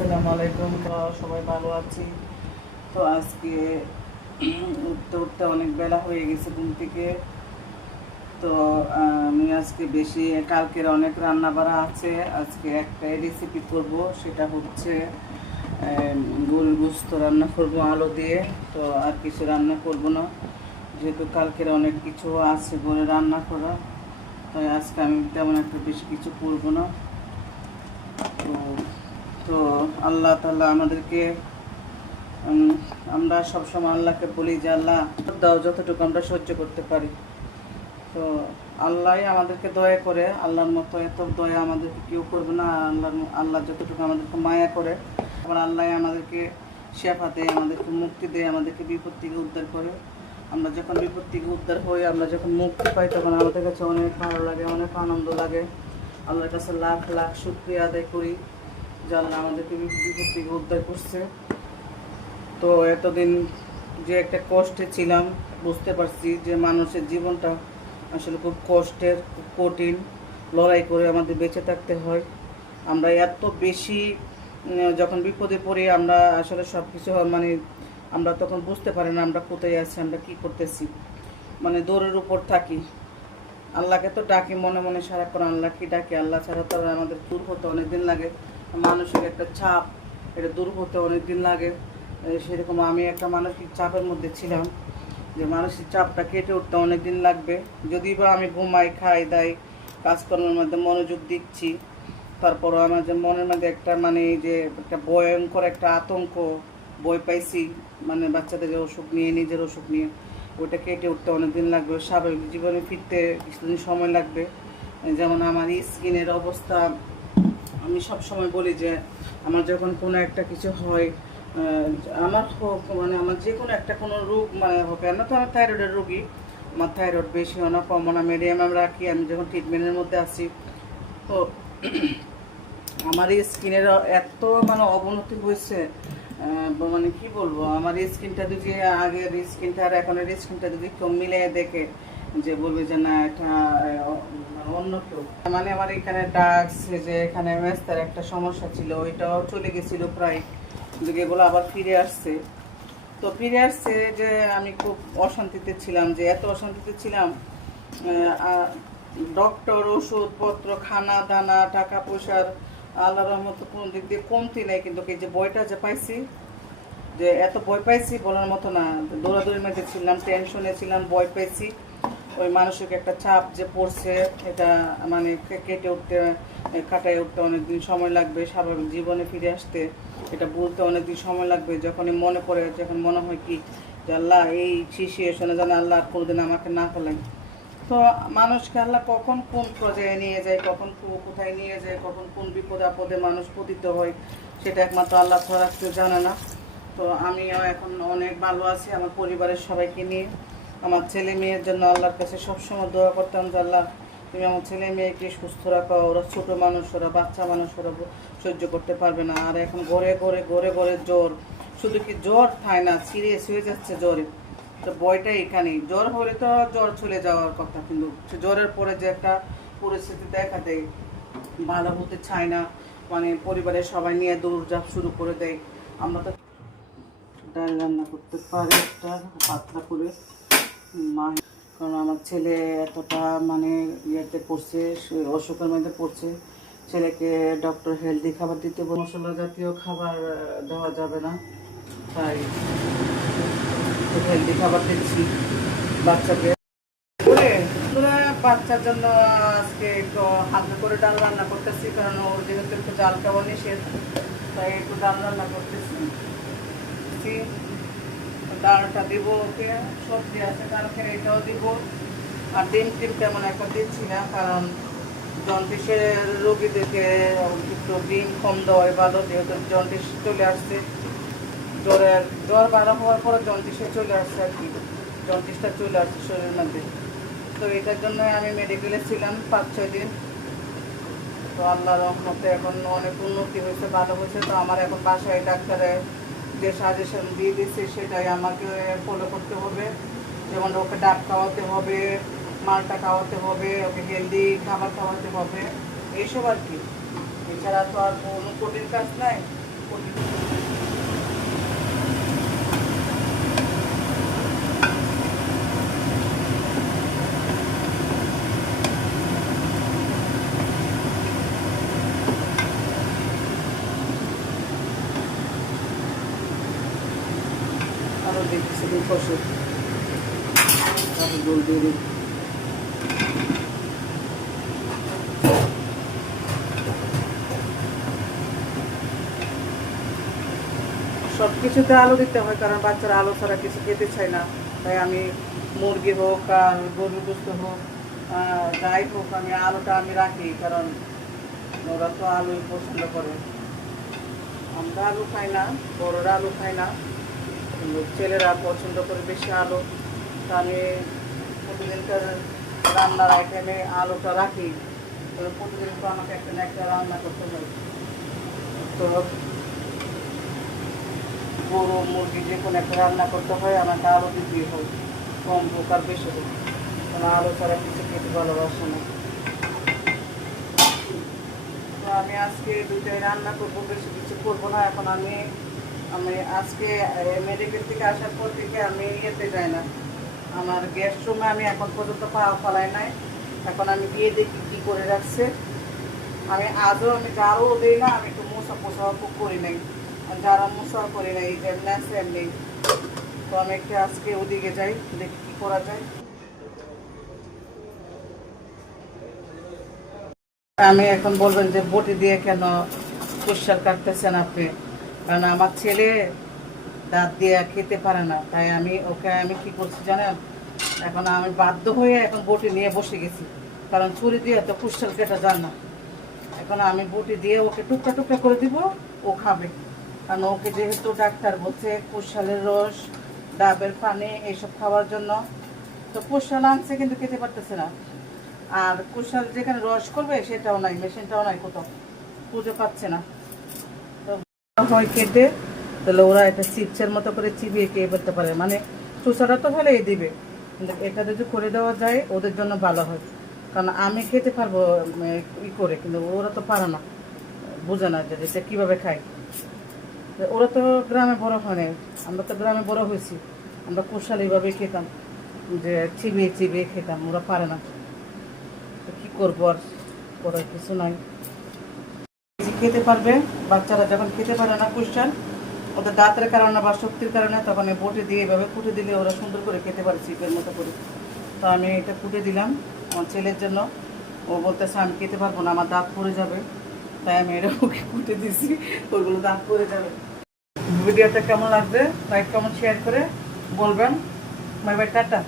আসসালামু আলাইকুম সবাই ভালো আছি। তো আজকে উঠতে উঠতে অনেক বেলা হয়ে গেছে ঘুম থেকে। তো, আমি আজকে বেশি, কালকের অনেক রান্না বাড়া আছে। আজকে একটাই রেসিপি করব, সেটা হচ্ছে গোল গুস্ত রান্না করব আলু দিয়ে। তো আর কিছু রান্না করব না, যেহেতু কালকের অনেক কিছু আছে বলে রান্না করা। তাই আজকে আমি তেমন একটা বেশি কিছু করব না। তো তো আল্লাহ তাআলা আমাদেরকে আমরা সবসময় আল্লাহকে বলি যে, আল্লাহ দাও যতটুকু আমরা সহ্য করতে পারি। তো আল্লাহ আমাদেরকে দয়া করে, আল্লাহর মতো এত দয়া আমাদেরকে কেউ করবে না। আল্লাহ আল্লাহ যতটুকু আমাদেরকে মায়া করে, আবার আল্লাহ আমাদেরকে শেফা দেয়, আমাদেরকে মুক্তি দেয়, আমাদেরকে বিপদ থেকে উদ্ধার করে। আমরা যখন বিপদ থেকে উদ্ধার হই, আমরা যখন মুক্তি পাই, তখন আমাদের কাছে অনেক ভালো লাগে, অনেক আনন্দ লাগে। আল্লাহর কাছে লাখ লাখ শুক্রিয়া আদায় করি। আল্লাহ আমাদেরকে বিপদ থেকে উদ্ধার করছে। তো এতদিন যে একটা কষ্টে ছিলাম, বুঝতে পারছি যে মানুষের জীবনটা আসলে খুব কষ্টের, খুব কঠিন। লড়াই করে আমাদের বেঁচে থাকতে হয়। আমরা এত বেশি যখন বিপদে পড়ি, আমরা আসলে সব কিছু মানে আমরা তখন বুঝতে পারি না আমরা কোথায় আছি, আমরা কি করতেছি। মানে দৌড়ের উপর থাকি। আল্লাহকে তো ডাকি, মনে মনে সারাক্ষণ আল্লাহকে ডাকি। আল্লাহ ছাড়া তো আমাদের দূর হতে অনেক দিন লাগে। মানসিক একটা চাপ, এটা দূর হতে অনেক দিন লাগে সেরকম আমি একটা মানসিক চাপের মধ্যে ছিলাম, যে মানসিক চাপটা কেটে উঠতে অনেক দিন লাগবে। যদি বা আমি ঘুমাই, খাই, দাই, কাজকর্মের মধ্যে মনোযোগ দিচ্ছি, তারপরও আমার যে মনের মধ্যে একটা মানে যে একটা ভয়ঙ্কর একটা আতঙ্ক বই পাইছি মানে বাচ্চাদের অসুখ নিয়ে, নিজের অসুখ নিয়ে, ওইটা কেটে উঠতে অনেক দিন লাগবে। স্বাভাবিক জীবনে ফিরতে কিছুদিন সময় লাগবে। যেমন আমার স্কিনের অবস্থা আমি সব সময় বলি যে আমার যখন কোনো একটা কিছু হয় আমার হোক মানে আমার যে কোনো একটা কোনো রোগ মানে হোক না তো আমার থাইরয়েডের রোগী। আমার থাইরয়েড বেশি হয় না, কম না মিডিয়াম আমি রাখি, আমি যখন ট্রিটমেন্টের মধ্যে আছি। তো আমার এই স্কিনের এত মানে অবনতি হয়েছে মানে কি বলব? আমার স্কিনটা যদি আগের স্কিনটা আর এখনের স্কিনটা যদি কেউ মিলে দেখে যে বলবে যে না, এটা মানে অন্য কেউ। মানে আমার এখানে ডাক্স যে এখানে মেস্তার একটা সমস্যা ছিল, ওইটাও চলে গেছিল প্রায়। কিন্তু এগুলো আবার ফিরে আসছে। তো ফিরে আসছে যে আমি খুব অশান্তিতে ছিলাম, যে এত অশান্তিতে ছিলাম ডক্টর ওষুধপত্র, খানা দানা, টাকা পয়সার আল্লাহ রহমত কোনো দিক দিয়ে কমতি নেই, কিন্তু এই যে বইটা যে পাইছি, যে এত বই পাইছি বলার মতো না। দৌড়াদৌড়ির মধ্যে ছিলাম টেনশনে ছিলাম, বই পাইছি। ওই মানসিক একটা চাপ যে পড়ছে, এটা মানে কেটে উঠতে, কাটায় উঠতে অনেক দিন সময় লাগবে, স্বাভাবিক জীবনে ফিরে আসতে। এটা বলতে অনেক দিন সময় লাগবে, যখনই মনে পড়ে, যখন মনে হয় কি যে আল্লাহ এই সিচুয়েশনে যেন আল্লাহ আর কোনোদিন আমাকে না ফেলেন তো মানুষকে আল্লাহ কখন কোন পর্যায়ে নিয়ে যায়, কখন কোথায় নিয়ে যায়, কখন কোন বিপদ আপদে মানুষ পতিত হয়, সেটা একমাত্র আল্লাহ ছাড়া কেউ জানে না। তো আমিও এখন অনেক ভালো আছি, আমার পরিবারের সবাইকে নিয়ে। আমার ছেলে মেয়ের জন্য আল্লাহর কাছে সবসময় দোয়া করতাম যে আল্লাহ, তুমি আমার ছেলে মেয়েকে সুস্থ রাখো, ওরা ছোটো মানুষ, ওরা বাচ্চা মানুষ, ওরা সহ্য করতে পারবে না। আর এখন ঘরে ঘরে ঘরে ঘরে জ্বর। শুধু কি জ্বর? থায় না সিরিয়াস হয়ে যাচ্ছে জ্বরে। তো বয়টা এখানেই। জ্বর হলে তো জ্বর চলে যাওয়ার কথা, কিন্তু জ্বরের পরে যে একটা পরিস্থিতি দেখা দেয়, ভালো হতে চায় না। মানে পরিবারের সবাই নিয়ে দৌড়ঝাঁপ শুরু করে দেয়। আমরা তো ডাল রান্না করতে পারি, একটা পাতলা করে মা, কারণ আমার ছেলে এতটা মানে ইয়েতে পড়ছে অসুখের মধ্যে পড়ছে। ছেলেকে ডক্টর হেলদি খাবার দিতে মশলা জাতীয় খাবার দেওয়া যাবে না। তাই হেলদি খাবার দিচ্ছি বাচ্চাকে। বাচ্চার জন্য আজকে একটু হালকা করে ডাল রান্না করতেছি, কারণ ও যেহেতু একটু ডাল খাওয়া নিষেধ, তাই একটু ডাল রান্না করতেছি। ডালটা দিব ওকে, সবজি আছে কালকে এটাও দিব। আর ডিম টিম তেমন একটা দিচ্ছি না, কারণ জন্ডিসের রোগীদেরকে একটু ডিম কম দেওয়াই ভালো, যেহেতু জন্ডিস চলে আসছে। জ্বরের, জ্বর ভালো হওয়ার পরে জন্ডিসে চলে আসছে আর কি, জন্ডিসটা চলে আসছে শরীরের মধ্যে। তো এটার জন্য আমি মেডিকেলে ছিলাম পাঁচ, ছয় দিন। তো আল্লাহ রহমতে এখন অনেক উন্নতি হয়েছে, ভালো হয়েছে। তো আমার এখন বাসায় ডাক্তারে যে সাজেশন দিয়ে দিচ্ছে সেটাই আমাকে ফলো করতে হবে। যেমন ওকে ডাব খাওয়াতে হবে, মালটা খাওয়াতে হবে, ওকে হেলদি খাবার খাওয়াতে হবে, এইসব আর কি। এছাড়া তো আর কোনো কঠিন কাজ নাই। আরও কষে জল সব কিছুতে আলু দিতে হয়, কারণ বাচ্চারা আলু ছাড়া কিছু খেতে চায় না। তাই আমি মুরগি হোক আর গরুর গোস্ত হোক যাই হোক, আমি আলুটা আমি রাখি, কারণ ওরা তো আলুই পছন্দ করে। আমরা আলু খাই না, বড়রা আলু খাই না। ছেলেরা পছন্দ করে বেশি আলো তা আমি প্রতিদিনকার রান্নার আইটেমে আলুটা রাখি তো প্রতিদিন তো আমাকে একটা না একটা রান্না করতে হয়। তো গরু, মুরগি যে কোনো একটা রান্না করতে হয়, আমাকে আলু দিতে হয়, কম হোক আর বেশি হোক। কারণ আলু ছাড়া কিছু খেতে ভালোবাসে না। আমি আজকে দুইটাই রান্না করব, বেশি কিছু করব না। এখন আমি আমি আজকে মেডিকেল থেকে আসার পর থেকে আমি ইয়েতে যাই না। আমার গ্যাস রুমে আমি এখন পর্যন্ত পা ফেলাই নাই। এখন আমি গিয়ে দেখি কী করে রাখছে আমি আজও আমি যারও দিই না, আমি একটু মোছা পোছা করি নাই। যারা মোছা করি নাই যেমনি আছে এমনি। তো আমি একটু আজকে ওদিকে যাই, দেখি কী করা যায়। আমি এখন বলবেন যে বটি দিয়ে কেন কুশাল কাটতেছেন আপনি? কারণ আমার ছেলে দাঁত দিয়ে খেতে পারে না, তাই আমি ওকে, আমি কি করছি জানেন? এখন আমি বাধ্য হয়ে এখন বটি নিয়ে বসে গেছি, কারণ ছুরি দিয়ে তো কুশাল কেটে যান না। এখন আমি বটি দিয়ে ওকে টুকটা টুকটা করে দিব, ও খাবে। কারণ ওকে যেহেতু ডাক্তার বলছে কুশালের রস, ডাবের পানি এইসব খাওয়ার জন্য, তো কুশাল আনছে কিন্তু খেতে পারতেছে না। আর কুশাল যেখানে রস করবে সেটাও নাই, মেশিনটাও নাই কোথাও, খুঁজে পাচ্ছে না। হয় কেটে, তাহলে ওরা এটা চিপসের মতো করে চিবিয়ে খেয়ে ফেলতে পারে। মানে চুষাটা তো হলেই দিবে। কিন্তু এটা যদি করে দেওয়া যায়, ওদের জন্য ভালো হয়। কারণ আমি খেতে পারব ই করে, কিন্তু ওরা তো পারে না। বোঝে না যে এটা কীভাবে খায়। ওরা তো গ্রামে বড় হয় নাই। আমরা তো গ্রামে বড় হয়েছি। আমরা কুশাল এইভাবেই খেতাম, যে চিবিয়ে চিবিয়ে খেতাম। ওরা পারে না। কি করব আর? করার কিছু নাই। যে খেতে পারবে, বাচ্চারা যখন খেতে পারে না কুশাল ওদের দাঁতের কারণে বা শক্তির কারণে তখন এই বটে দিয়ে এভাবে কুটে দিলে ওরা সুন্দর করে খেতে পারে চিপের মতো করে। তো আমি এটা কুটে দিলাম আমার ছেলের জন্য। ও বলতেছে, আমি খেতে পারব না, আমার দাঁত পড়ে যাবে। তাই আমি এটা ওকে কুটে দিছি। ওইগুলো দাঁত পড়ে যাবে। ভিডিওটা কেমন লাগবে লাইক কেমন শেয়ার করে বলবেন। Bye bye tata.